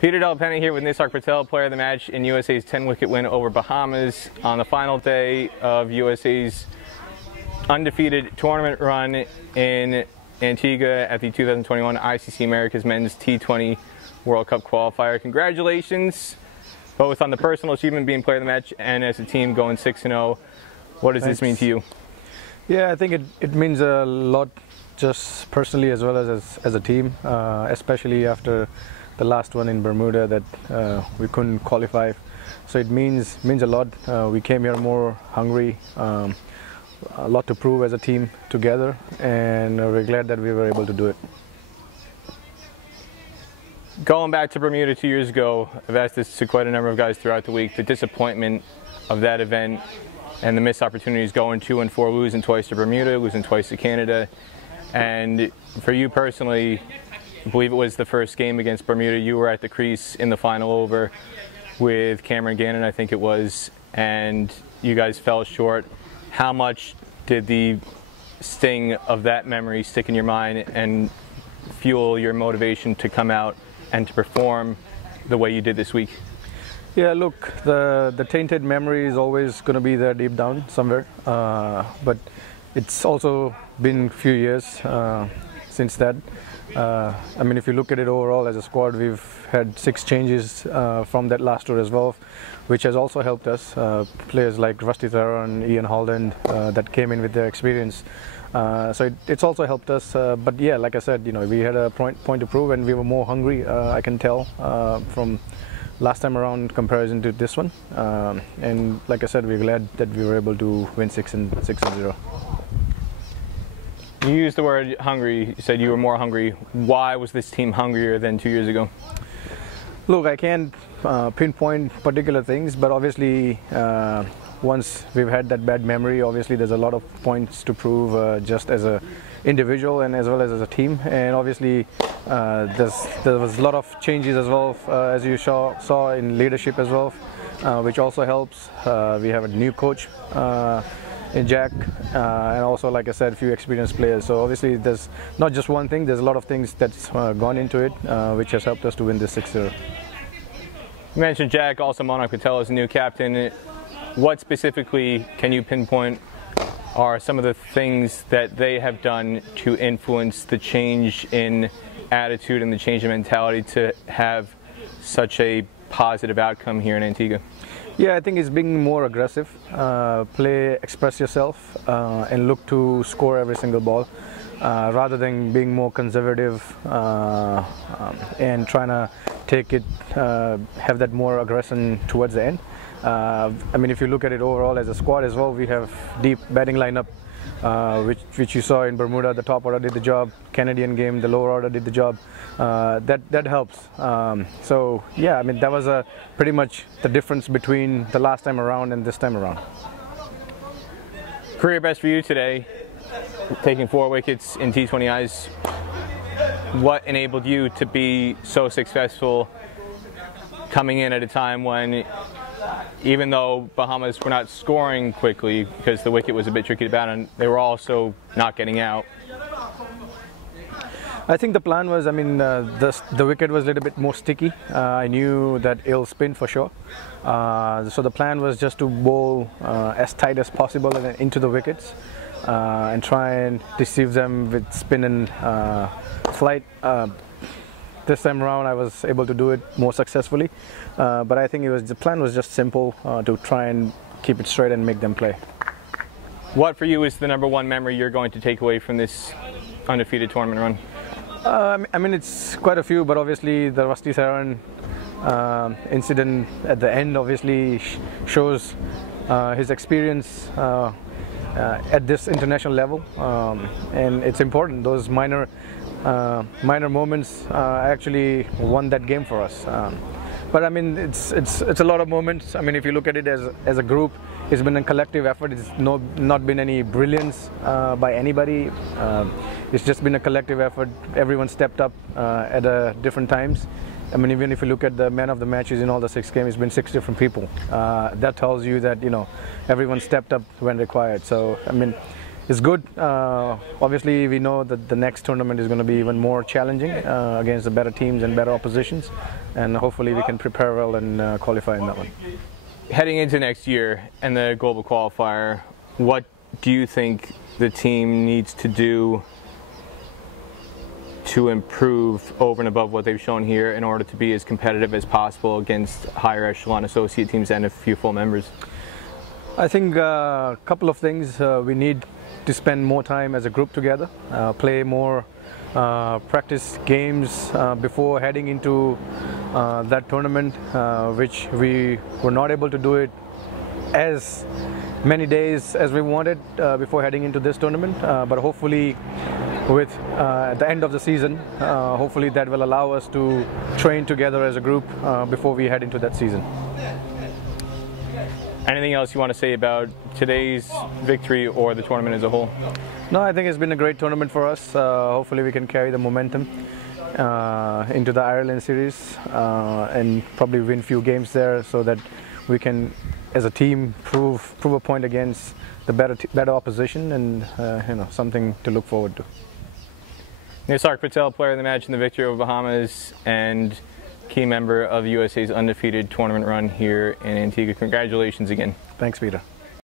Peter Delpenny here with Nisarg Patel, player of the match in USA's 10-wicket win over Bahamas on the final day of USA's undefeated tournament run in Antigua at the 2021 ICC America's Men's T20 World Cup Qualifier. Congratulations, both on the personal achievement being player of the match and as a team going 6-0. What does this mean to you? Yeah, I think it means a lot, just personally as well as a team, especially after the last one in Bermuda that we couldn't qualify. So it means a lot. We came here more hungry, a lot to prove as a team together, and we're glad that we were able to do it. Going back to Bermuda 2 years ago, I've asked this to quite a number of guys throughout the week, the disappointment of that event and the missed opportunities going 2-4, losing twice to Bermuda, losing twice to Canada. And for you personally, I believe it was the first game against Bermuda, you were at the crease in the final over with Cameron Gannon, I think it was, and you guys fell short. How much did the sting of that memory stick in your mind and fuel your motivation to come out and to perform the way you did this week? Yeah, look, the tainted memory is always going to be there deep down somewhere, but it's also been a few years since that. I mean, if you look at it overall as a squad, we've had 6 changes from that last tour as well, which has also helped us. Players like Rusty Theron and Ian Holland that came in with their experience. So it's also helped us. But yeah, like I said, you know, we had a point to prove, and we were more hungry. I can tell from last time around in comparison to this one. And like I said, we're glad that we were able to win 6-0. You used the word hungry. You said you were more hungry. Why was this team hungrier than 2 years ago? Look, I can't pinpoint particular things, but obviously once we've had that bad memory, obviously there's a lot of points to prove just as an individual and as well as a team. And obviously there was a lot of changes as well, as you saw in leadership as well, which also helps. We have a new coach in Jack, and also, like I said, a few experienced players. So obviously there's not just one thing, there's a lot of things that's gone into it, which has helped us to win this 6-0. You mentioned Jack, also Nisarg Patel as a new captain. What specifically can you pinpoint are some of the things that they have done to influence the change in attitude and the change in mentality to have such a positive outcome here in Antigua? Yeah, I think it's being more aggressive, play, express yourself, and look to score every single ball, rather than being more conservative and trying to take it, have that more aggression towards the end. I mean, if you look at it overall as a squad as well, we have deep batting lineup, which you saw in Bermuda. The top order did the job. Canadian game, the lower order did the job. That helps. So yeah, I mean, that was pretty much the difference between the last time around and this time around. Career best for you today, taking 4 wickets in T20Is. What enabled you to be so successful coming in at a time when, even though Bahamas were not scoring quickly because the wicket was a bit tricky to bat on, they were also not getting out? I think the plan was, I mean, the wicket was a little bit more sticky. I knew that it'll spin for sure. So the plan was just to bowl as tight as possible into the wickets and try and deceive them with spin and flight. This time around I was able to do it more successfully, but I think the plan was just simple, to try and keep it straight and make them play. What for you is the #1 memory you're going to take away from this undefeated tournament run? I mean, it's quite a few, but obviously the Rusty Theron incident at the end obviously shows his experience at this international level, and it's important. Those minor moments actually won that game for us. But I mean, it's a lot of moments. I mean, if you look at it as a group, it's been a collective effort. It's not been any brilliance by anybody. It's just been a collective effort. Everyone stepped up at different times. I mean, even if you look at the man of the matches in all the 6 games, it's been 6 different people. That tells you that, you know, everyone stepped up when required. So I mean, is good. Obviously, we know that the next tournament is going to be even more challenging against the better teams and better oppositions, and hopefully we can prepare well and qualify in that one. Heading into next year and the global qualifier, what do you think the team needs to do to improve over and above what they've shown here in order to be as competitive as possible against higher echelon associate teams and a few full members? I think a couple of things. We need to spend more time as a group together, play more practice games before heading into that tournament, which we were not able to do it as many days as we wanted before heading into this tournament, but hopefully with at the end of the season, hopefully that will allow us to train together as a group before we head into that season. Anything else you want to say about today's victory or the tournament as a whole? No, I think it's been a great tournament for us. Hopefully we can carry the momentum into the Ireland series and probably win a few games there, so that we can, as a team, prove a point against the better opposition, and something to look forward to. Nisarg Patel, player of the match in the victory over Bahamas and key member of USA's undefeated tournament run here in Antigua. Congratulations again. Thanks, Peter.